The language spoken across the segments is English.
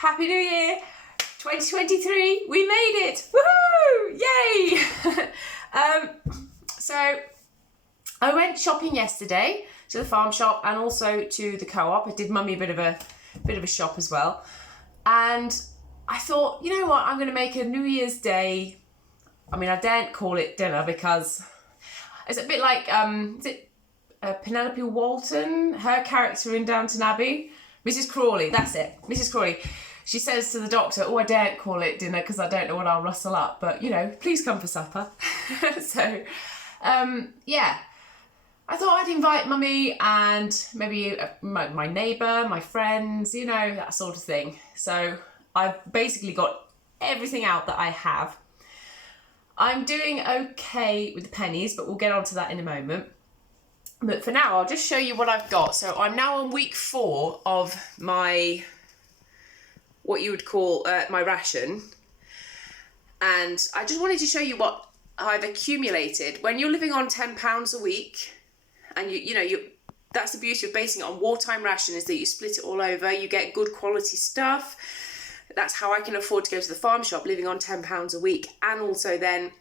Happy New Year! 2023, we made it! Woohoo! Yay! So I went shopping yesterday to the farm shop and also to the co-op. I did mummy a bit of a shop as well. And I thought, you know what, I'm going to make a New Year's Day. I mean, I daren't call it dinner because it's a bit like, is it Penelope Walton? Her character in Downton Abbey? Mrs. Crawley, that's it, Mrs. Crawley. She says to the doctor, oh, I daren't call it dinner because I don't know what I'll rustle up, but, you know, please come for supper. So, yeah. I thought I'd invite mummy and maybe my neighbour, my friends, you know, that sort of thing. So I've basically got everything out that I have. I'm doing okay with the pennies, but we'll get onto that in a moment. But for now, I'll just show you what I've got. So I'm now on week 4 of my, what you would call my ration. And I just wanted to show you what I've accumulated. When you're living on £10 a week, and you know, that's the beauty of basing it on wartime ration, is that you split it all over, you get good quality stuff. That's how I can afford to go to the farm shop, living on £10 a week. And also then,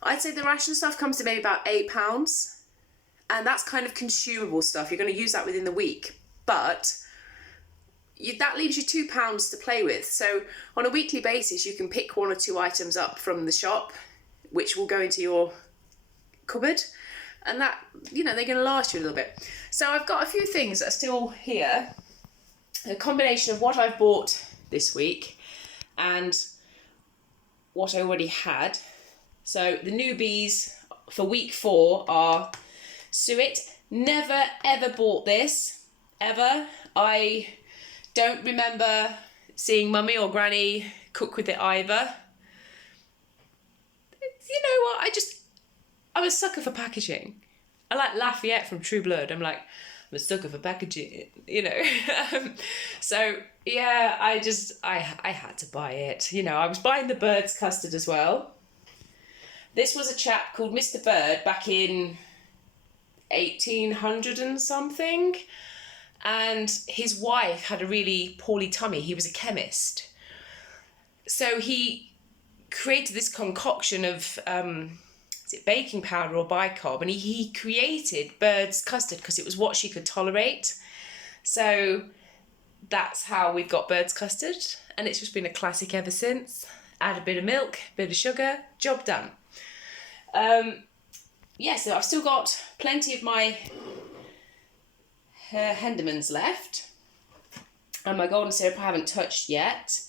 I'd say the ration stuff comes to maybe about £8. And that's kind of consumable stuff. You're going to use that within the week. But that leaves you £2 to play with. So on a weekly basis, you can pick 1 or 2 items up from the shop, which will go into your cupboard. And that, you know, they're going to last you a little bit. So I've got a few things that are still here. A combination of what I've bought this week and what I already had. So the newbies for week 4 are suet. Never ever bought this, ever. I don't remember seeing mummy or granny cook with it either. You know what, I'm a sucker for packaging. I like Lafayette from True Blood. I'm a sucker for packaging, you know. So yeah, I had to buy it. You know, I was buying the Bird's custard as well. This was a chap called Mr. Bird back in 1800 and something. And his wife had a really poorly tummy. He was a chemist. So he created this concoction of, is it baking powder or bicarb? And he created Bird's custard because it was what she could tolerate. So that's how we've got Bird's custard. And it's just been a classic ever since. Add a bit of milk, bit of sugar, job done. Yeah, so I've still got plenty of my Hendermans left. And my golden syrup I haven't touched yet.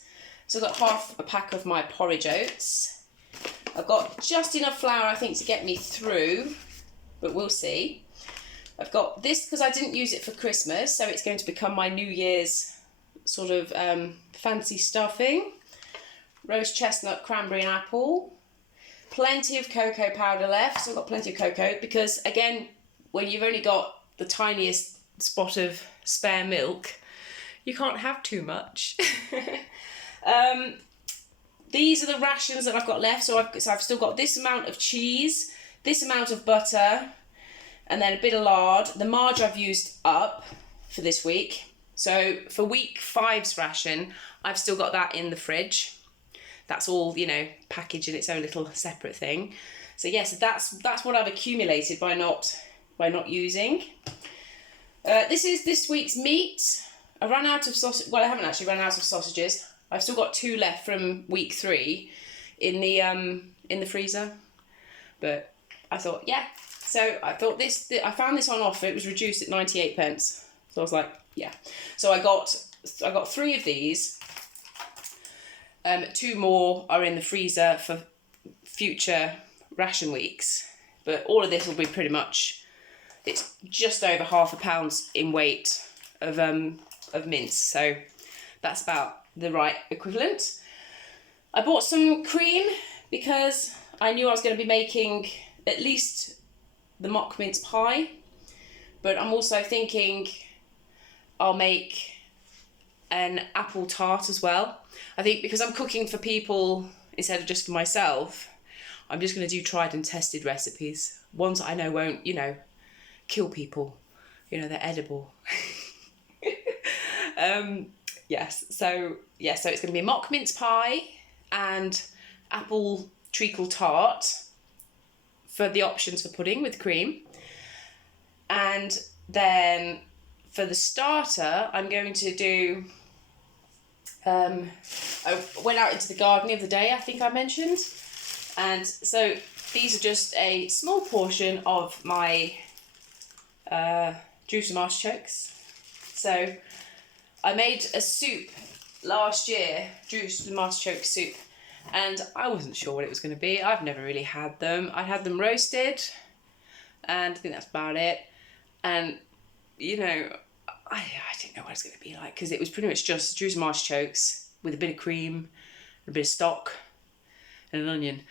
So I've got half a pack of my porridge oats. I've got just enough flour, I think, to get me through, but we'll see. I've got this because I didn't use it for Christmas, so it's going to become my New Year's sort of fancy stuffing. Roast chestnut, cranberry and apple. Plenty of cocoa powder left, so I've got plenty of cocoa because, again, when you've only got the tiniest spot of spare milk, you can't have too much. These are the rations that I've got left. So I've still got this amount of cheese, this amount of butter, and then a bit of lard. The marge I've used up for this week. So for week 5's ration, I've still got that in the fridge. That's all, you know, packaged in its own little separate thing. So yes, that's what I've accumulated by not using. This is this week's meat. I ran out of sausage. Well, I haven't actually run out of sausages. I've still got 2 left from week 3 in the freezer. But I thought, yeah. So I thought I found this on offer. It was reduced at 98p. So I was like, yeah. So I got 3 of these. 2 more are in the freezer for future ration weeks. But all of this will be pretty much, it's just over £0.5 in weight of mince. So that's about the right equivalent. I bought some cream because I knew I was going to be making at least the mock mince pie, but I'm also thinking I'll make an apple tart as well. I think because I'm cooking for people instead of just for myself, I'm just going to do tried and tested recipes, ones that I know won't, you know, kill people, you know, they're edible. Yes. So it's going to be a mock mince pie and apple treacle tart for the options for pudding with cream. And then for the starter, I'm going to do, I went out into the garden the other day, I think I mentioned. And so these are just a small portion of my Jerusalem artichokes. So I made a soup last year, Jerusalem artichoke soup, and I wasn't sure what it was going to be. I've never really had them. I had them roasted, and I think that's about it. And, you know, I didn't know what it was going to be like, because it was pretty much just Jerusalem artichokes with a bit of cream, a bit of stock, and an onion.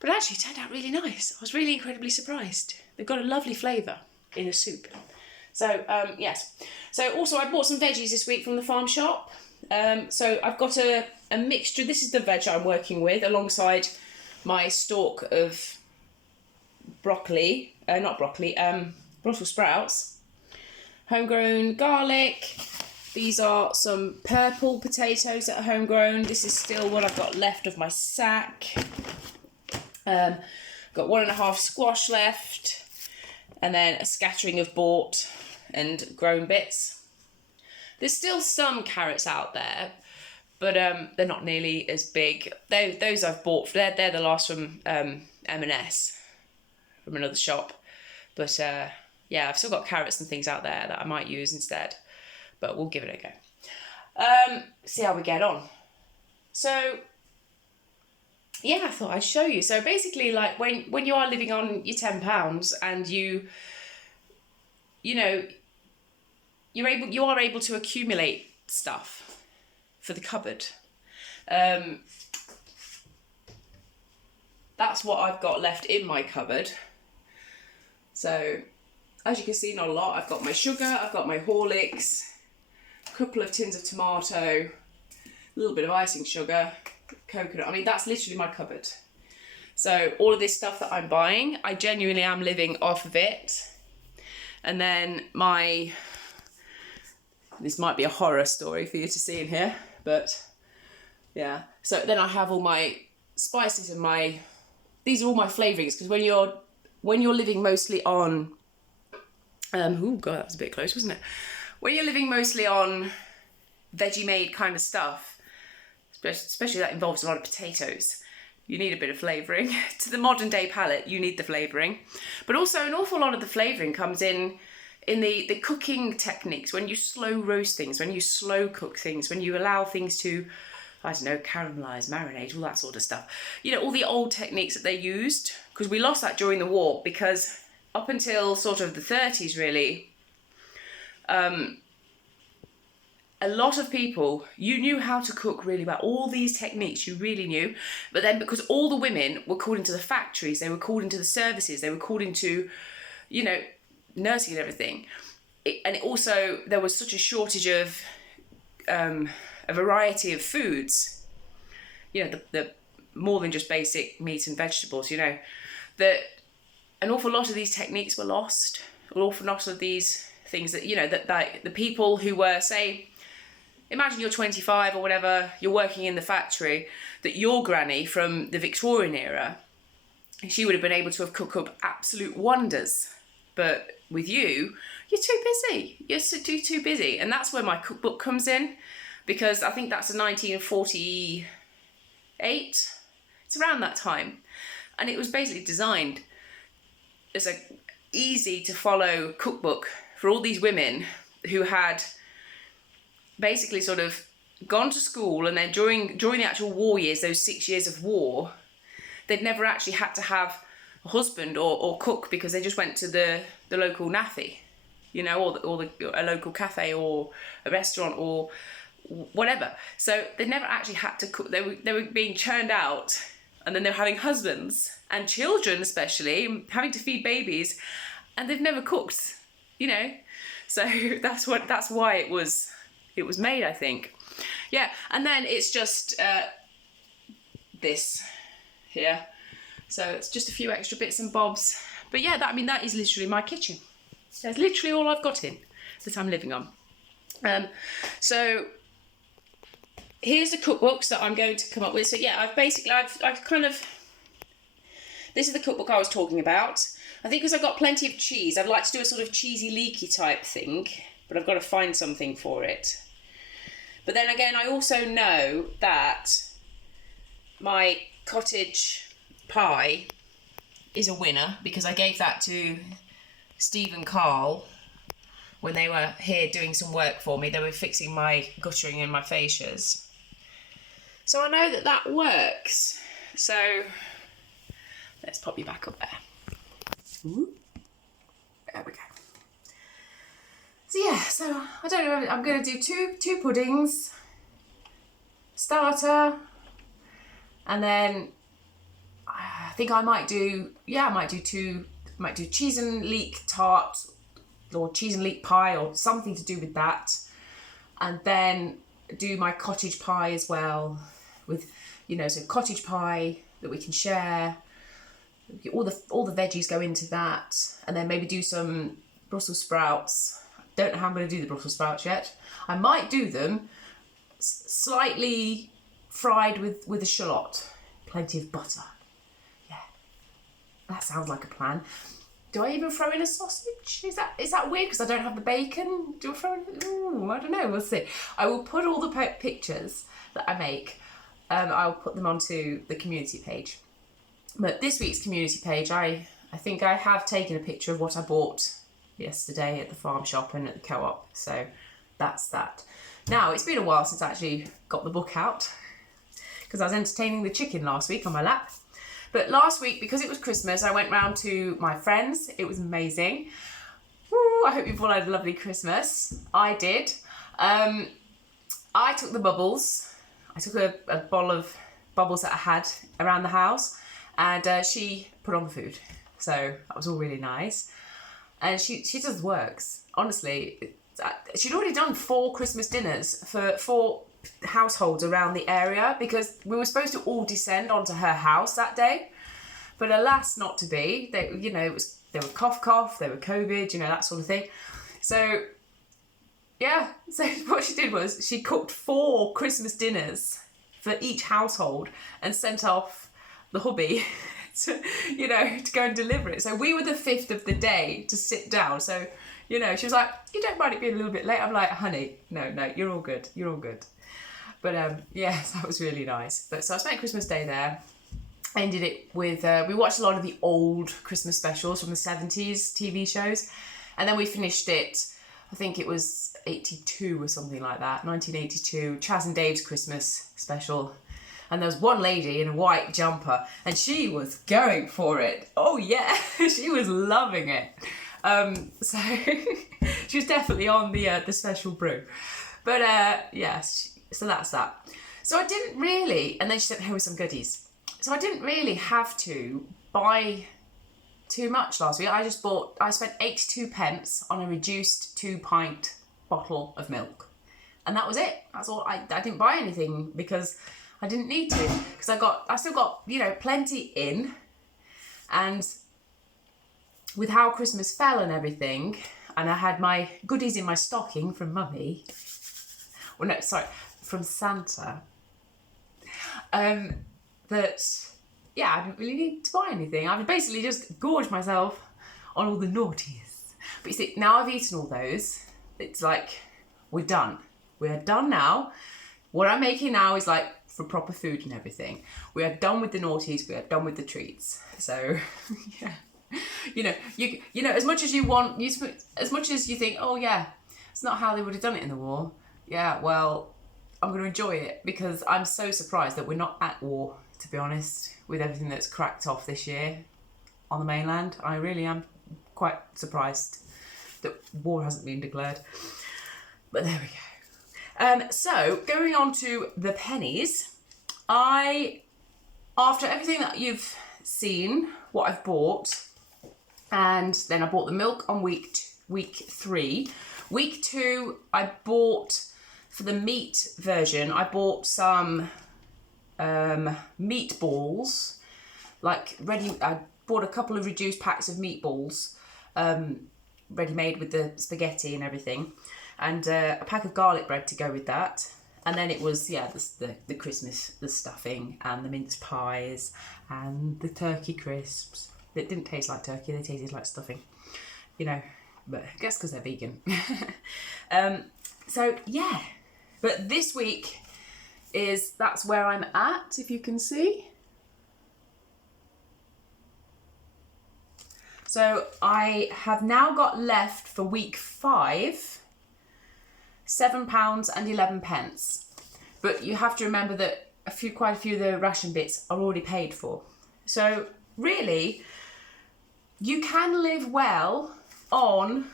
But actually it turned out really nice. I was really incredibly surprised. They've got a lovely flavour in a soup. So, yes. So also I bought some veggies this week from the farm shop. So I've got a mixture. This is the veg I'm working with alongside my stalk of Brussels sprouts, homegrown garlic. These are some purple potatoes that are homegrown. This is still what I've got left of my sack. Got 1.5 squash left, and then a scattering of bought and grown bits. There's still some carrots out there, but they're not nearly as big. Those I've bought, they're the last from M&S, from another shop. But yeah, I've still got carrots and things out there that I might use instead, but we'll give it a go. See how we get on. So yeah, I thought I'd show you. So basically, like when you are living on your £10 and you know, you are able to accumulate stuff for the cupboard. That's what I've got left in my cupboard. So as you can see, not a lot. I've got my sugar, I've got my Horlicks, a couple of tins of tomato, a little bit of icing sugar, coconut. I mean, that's literally my cupboard. So all of this stuff that I'm buying, I genuinely am living off of it. And then this might be a horror story for you to see in here, but yeah. So then I have all my spices and these are all my flavourings, because when you're living mostly on, oh god, that was a bit close, wasn't it? When you're living mostly on veggie made kind of stuff, especially that involves a lot of potatoes, you need a bit of flavouring. To the modern day palate, you need the flavouring. But also an awful lot of the flavouring comes in the cooking techniques, when you slow roast things, when you slow cook things, when you allow things to, I don't know, caramelise, marinate, all that sort of stuff. You know, all the old techniques that they used, because we lost that during the war, because up until sort of the 30s really, a lot of people, you knew how to cook really well. All these techniques you really knew, but then because all the women were called into the factories, they were called into the services, they were called into, you know, nursing and everything. Also, there was such a shortage of a variety of foods, you know, the more than just basic meat and vegetables, you know, that an awful lot of these techniques were lost. An awful lot of these things that, you know, that the people who were, say, imagine you're 25 or whatever, you're working in the factory, that your granny from the Victorian era, she would have been able to have cooked up absolute wonders. But with you, you're too busy. You're too busy. And that's where my cookbook comes in, because I think that's a 1948. It's around that time. And it was basically designed as a easy to follow cookbook for all these women who had basically sort of gone to school, and then during the actual war years, those 6 years of war, they'd never actually had to have a husband or cook, because they just went to the local naffy, you know, or a local cafe or a restaurant or whatever. So they never actually had to cook. They were being churned out, and then they were having husbands and children, especially having to feed babies, and they've never cooked, you know. So that's why it was made, I think. Yeah, and then it's just this here. So it's just a few extra bits and bobs. But yeah, that is literally my kitchen. That's literally all I've got in that I'm living on. So here's the cookbooks that I'm going to come up with. So yeah, I've kind of, this is the cookbook I was talking about. I think because I've got plenty of cheese, I'd like to do a sort of cheesy leaky type thing, but I've got to find something for it. But then again, I also know that my cottage pie is a winner because I gave that to Steve and Carl when they were here doing some work for me. They were fixing my guttering and my fascias. So I know that that works. So let's pop you back up there. Ooh. There we go. So yeah, so I don't know, I'm going to do two puddings, starter, and then I think I might do cheese and leek tart or cheese and leek pie or something to do with that, and then do my cottage pie as well with, so cottage pie that we can share. All the veggies go into that, and then maybe do some Brussels sprouts. Don't know how I'm going to do the Brussels sprouts yet. I might do them slightly fried with a shallot, plenty of butter. Yeah, that sounds like a plan. Do I even throw in a sausage? Is that weird because I don't have the bacon? Do I throw in? Ooh, I don't know. We'll see. I will put all the pictures that I make. I'll put them onto the community page. But this week's community page, I think I have taken a picture of what I bought yesterday at the farm shop and at the co-op. So that's that. Now, it's been a while since I actually got the book out because I was entertaining the chicken last week on my lap. But last week, because it was Christmas, I went round to my friends. It was amazing. Woo, I hope you've all had a lovely Christmas. I did. I took the bubbles. I took a bowl of bubbles that I had around the house, and she put on the food. So that was all really nice. And she just works. Honestly, she'd already done 4 Christmas dinners for 4 households around the area because we were supposed to all descend onto her house that day. But alas, not to be. They were cough, they were COVID, that sort of thing. So, yeah. So what she did was she cooked 4 Christmas dinners for each household and sent off the hubby to go and deliver it. So we were the 5th of the day to sit down. So, she was like, you don't mind it being a little bit late? I'm like, honey, no, you're all good. You're all good. But yes, that was really nice. But so I spent Christmas Day there. I ended it with, we watched a lot of the old Christmas specials from the 70s TV shows. And then we finished it, I think it was 82 or something like that, 1982, Chaz and Dave's Christmas special. And there was one lady in a white jumper, and she was going for it. Oh yeah, she was loving it. So she was definitely on the special brew. But yes, so that's that. So I didn't really, and then she sent home with some goodies. So I didn't really have to buy too much last week. I spent 82 pence on a reduced 2-pint bottle of milk. And that was it. That's all. I didn't buy anything because I didn't need to, because I still got, plenty in. And with how Christmas fell and everything, and I had my goodies in my stocking from Mummy. Well, no, sorry, from Santa. That, yeah, I didn't really need to buy anything. I basically just gorged myself on all the naughties. But you see, now I've eaten all those, it's like, we're done. We're done now. What I'm making now is like for proper food and everything. We are done with the naughties. We are done with the treats. So, yeah. As much as you want, as much as you think, oh yeah, it's not how they would have done it in the war. Yeah, well, I'm going to enjoy it because I'm so surprised that we're not at war, to be honest, with everything that's cracked off this year on the mainland. I really am quite surprised that war hasn't been declared. But there we go. So, going on to the pennies, after everything that you've seen, what I've bought, and then I bought the milk on week 3. Week 2, I bought, for the meat version, I bought some meatballs, like ready. I bought a couple of reduced packs of meatballs, ready-made with the spaghetti and everything, and a pack of garlic bread to go with that. And then it was, yeah, the Christmas, the stuffing and the mince pies and the turkey crisps. It didn't taste like turkey, they tasted like stuffing, you know, but I guess because they're vegan. So yeah, but this week that's where I'm at, if you can see. So I have now got left for week 5, £7.11. But you have to remember that quite a few of the ration bits are already paid for. So really, you can live well on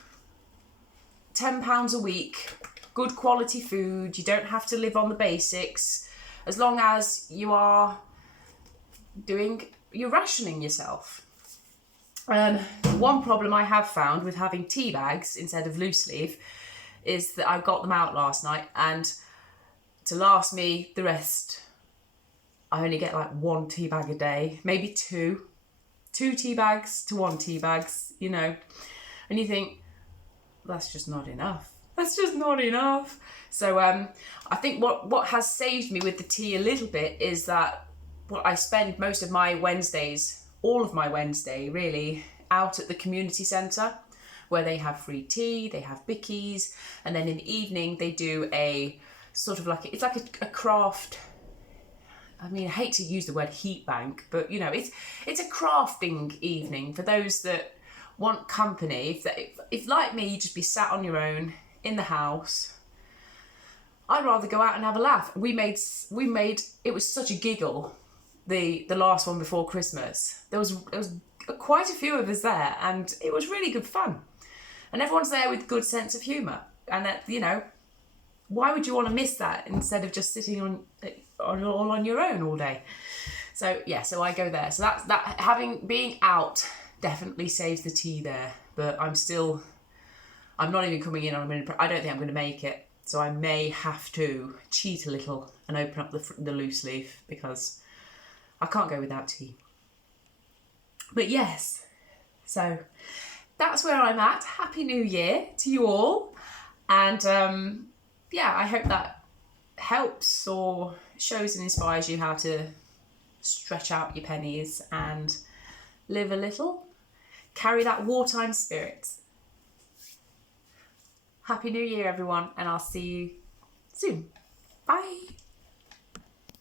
£10 a week, good quality food. You don't have to live on the basics, as long as you're rationing yourself. One problem I have found with having tea bags instead of loose leaf is that I got them out last night, and to last me the rest, I only get like 1 tea bag a day, maybe 2 tea bags to 1 tea bags, you know, and you think that's just not enough. That's just not enough. So I think what has saved me with the tea a little bit is that I spend most of my Wednesdays, all of my Wednesday really, out at the community centre, where they have free tea, they have bickies, and then in the evening they do a sort of like, it's like a craft, I mean, I hate to use the word heat bank, but you know, it's a crafting evening for those that want company. If like me, you just be sat on your own in the house, I'd rather go out and have a laugh. We made it was such a giggle, the last one before Christmas. There was quite a few of us there, and it was really good fun. And everyone's there with good sense of humour. And that, you know, why would you want to miss that instead of just sitting all on your own all day? So yeah, so I go there. So that being out definitely saves the tea there. But I'm not even coming in on a minute. I don't think I'm going to make it. So I may have to cheat a little and open up the loose leaf, because I can't go without tea. But yes, so that's where I'm at. Happy New Year to you all. And yeah, I hope that helps or shows and inspires you how to stretch out your pennies and live a little. Carry that wartime spirit. Happy New Year, everyone, and I'll see you soon. Bye.